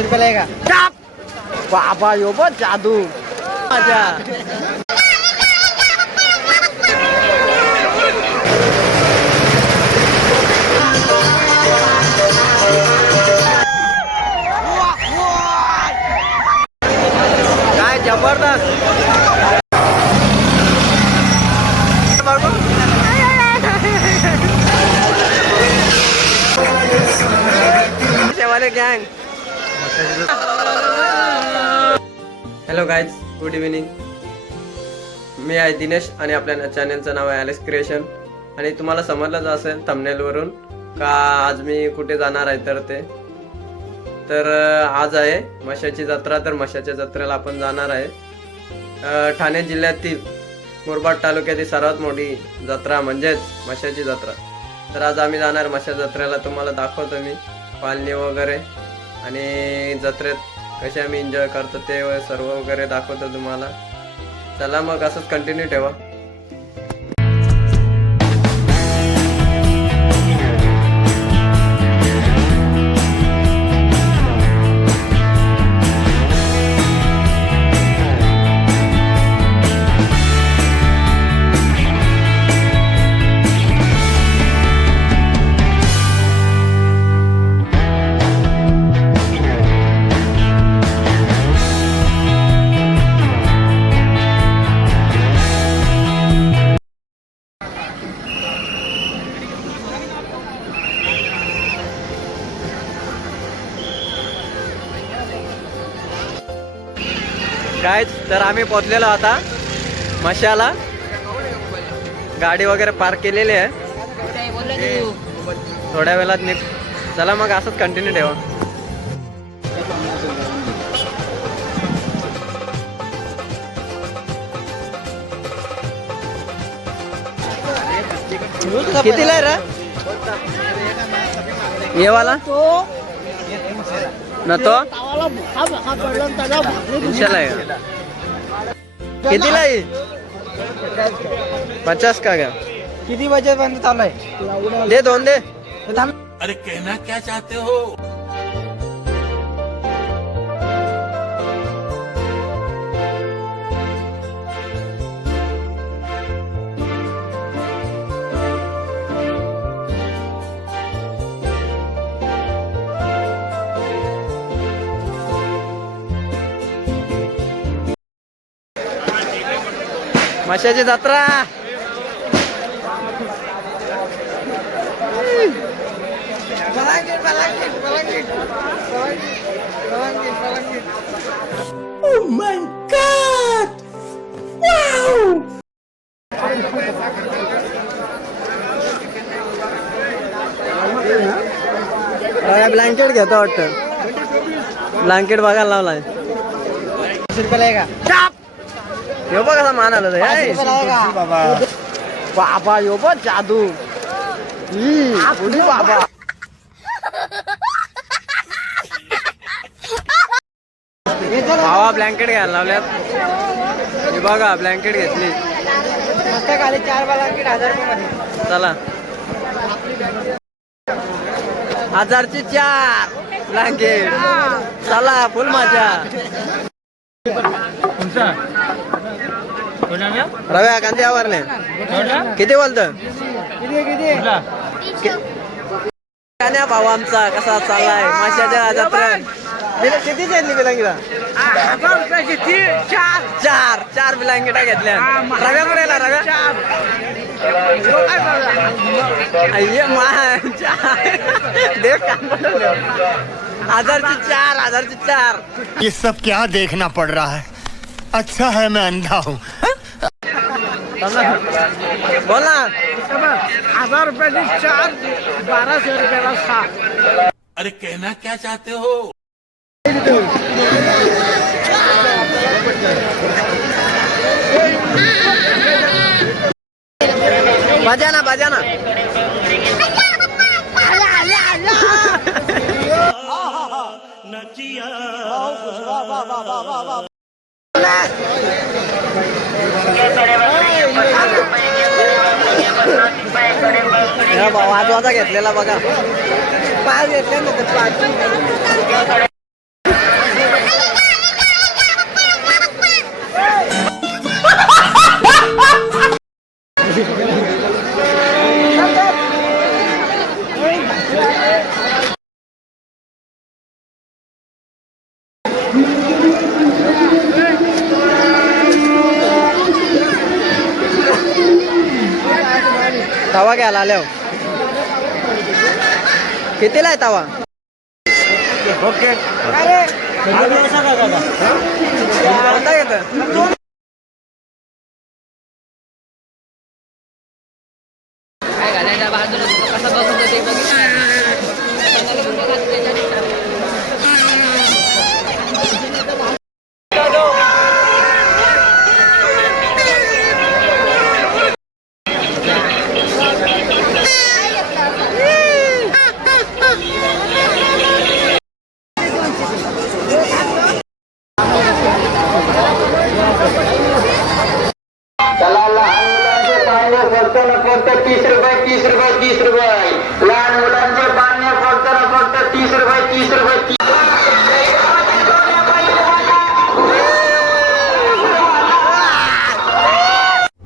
ऐंशी रुपयाला आहे का? बाबा यो बघ जादू. माझ्या. काय जबरदस्त. शेवाले गँग हॅलो गाईज गुड इव्हिनिंग मी आहे दिनेश आणि आपल्या चॅनलचं नाव आहे ॲलेक्स क्रिएशन आणि तुम्हाला समजलंच असेल थंबनेलवरून का आज मी कुठे जाणार आहे तर ते. तर आज आहे मशाची जत्रा तर मशाच्या जत्रेला आपण जाणार आहे. ठाणे जिल्ह्यातील मुरबाड तालुक्यातील सर्वात मोठी जत्रा म्हणजेच मशाची जत्रा. तर आज आम्ही जाणार मशा जत्रेला तुम्हाला दाखवतो मी. पालणी वगैरे आणि जत्रेत कसे आम्ही एन्जॉय करतो ते सर्व वगैरे दाखवतो तुम्हाला. चला मग असंच कंटिन्यू ठेवा. काय तर आम्ही पोचलेलो आता मशाला. गाडी वगैरे पार्क केलेली आहे. थोड्या वेळात निघ. चला मग असंच कंटिन्यू ठेवा. कितीला आहे रे? ये वाला न तो आहे का? कितीला आहे? पचास का का किती वाजेपर्यंत चालू आहे? दे दोन दे. अरे कहना क्या चाहते हो? मशाची जत्रा ब्लँकेट घेतो वाटतं ब्लँकेट बघायला लावलाय ऐंशी रुपयाला आहे का यो बघ कसा मान आला का? बाबा. यो बघ जादू. बाबा. भावा ब्लँकेट घ्यायला लावल्यात. हे बघा ब्लँकेट घेतली. खाली चार बालांकिट हजार रुपये चला. हजारची चार ब्लँकेट चला फुल माझ्या रव्या कांदे आवरले. किती बोलत किती किती? कान्या भाऊ आमचा कसा चाललाय? माशाच्या जत्रेत बिल किती घेतली बिलांगीला? चार. चार चार बिलांगीटा घेतल्या. रव्या कुठे रव्या? अय्ये मा चार देख हजारची चार हजारची चार. ये सब क्या देखना पड़ रहा है? अच्छा है मैं अंधा हूँ। बोल। ना हजार रुपयाची चार बाराशे रुपयाला सहा अरे कहना क्या चाहते हो? बजाना बजाना। हा भाऊ आजवाचा घेतलेला बघा पाच घेतले ना पाच आल्यावर. कितीला आहे तवा? ओके. त्याला लहान मुलांचे पाळणे फक्त ना फक्त तीस रुपये तीस रुपये तीस रुपये. लहान मुलांचे पाळणे फक्त ना फक्त तीस रुपये तीस रुपये तीस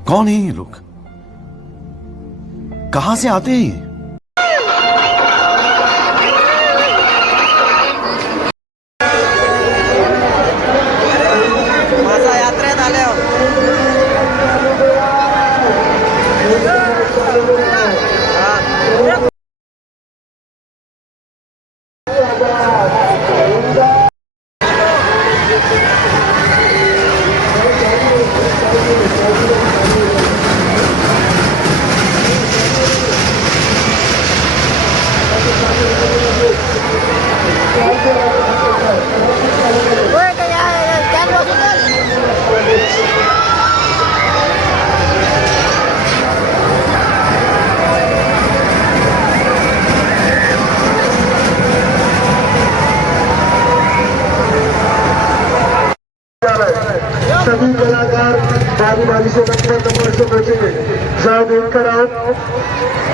कौन है ये लोग? कहां से आते हैं सभी कलाकार बारी बारी से बच्चे नंबर से बचेंगे जरा देख कर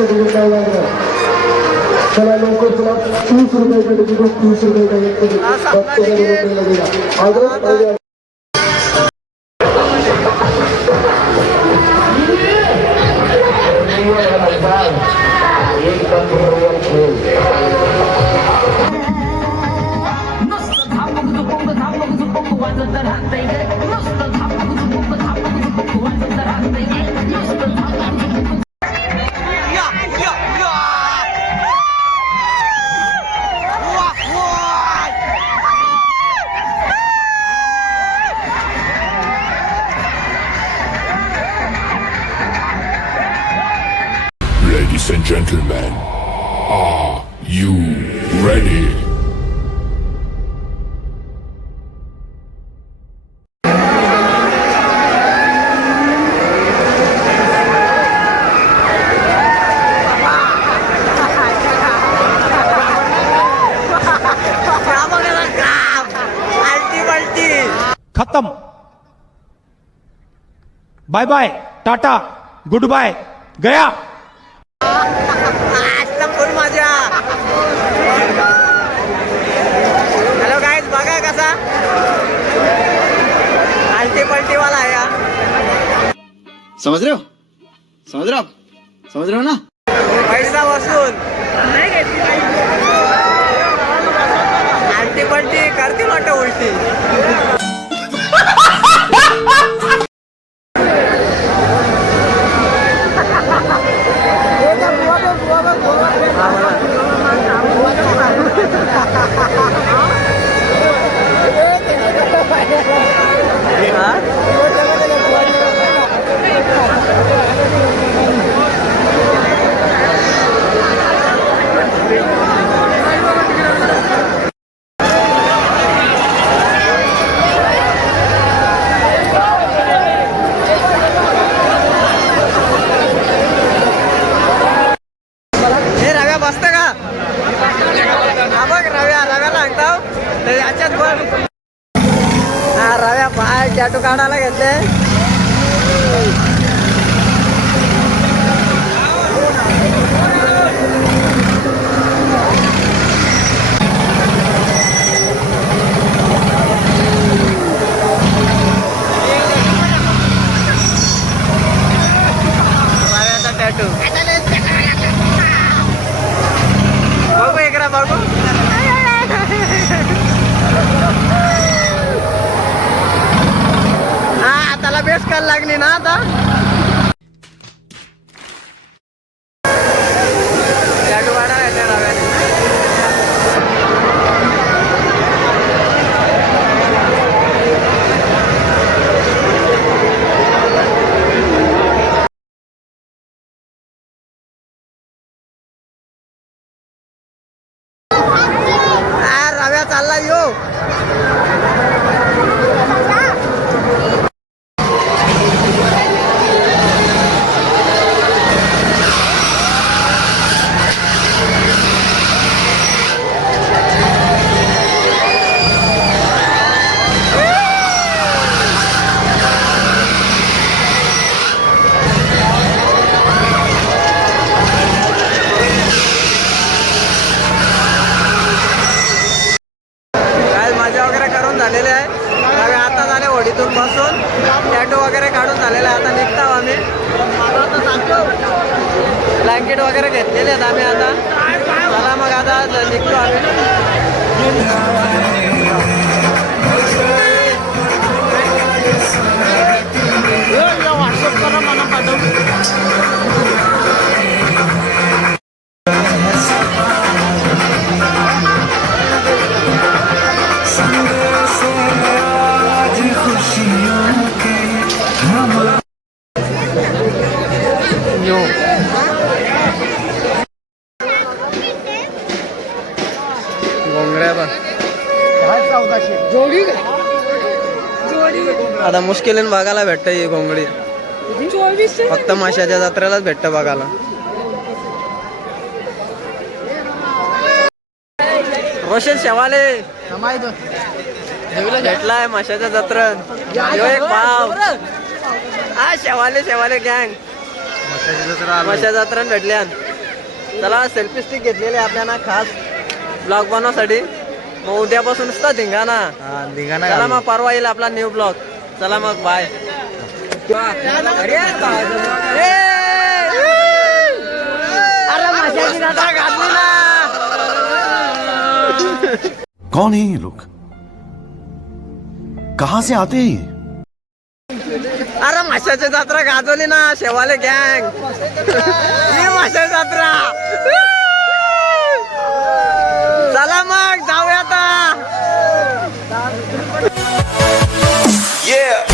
तिकीट काय लागणार चला लवकर चला तीस रुपये तिकीट तीस रुपये आग्रह पाहिजे gentlemen, are you ready? खत्म bye bye tata good bye गया आजचा फुल माझ्या हॅलो गाईज बघा कसा. आलटी पलटीवाला आहे. समझ रहे समझ रहे हो. आप समझ रहे हो ना? पैसा वसूल आलटी पलटी करतील वाटतं उलटी. टॅटो वगैरे काढून झालेला आहे. आता निघतो आम्ही. ब्लँकेट वगैरे घेतलेले आहेत आम्ही आता. चला मग आता निघतो आम्ही. घोंगड्या आता मुश्किलीन बघायला भेटत ही घोंगडी फक्त माशाच्या जत्रेलाच भेटत बघायला. रोशन शेवाले. भेटलाय माशाच्या जत्रेत एक भाव हा शेवाले शेवाले गँग माशा जत्रात भेटल्यान चला सेल्फी स्टिक घेतलेली आपल्याला खास ब्लॉग बनवण्यासाठी मग उद्यापासून धिंगाणा. चला मग परवा येईल आपला न्यू ब्लॉग चला मग बाय कौन है ये लोग? कहां से आते हैं अरे माशाची जत्रा गाजवली ना शेवाले गँग ही माशाची जत्रा. Yeah.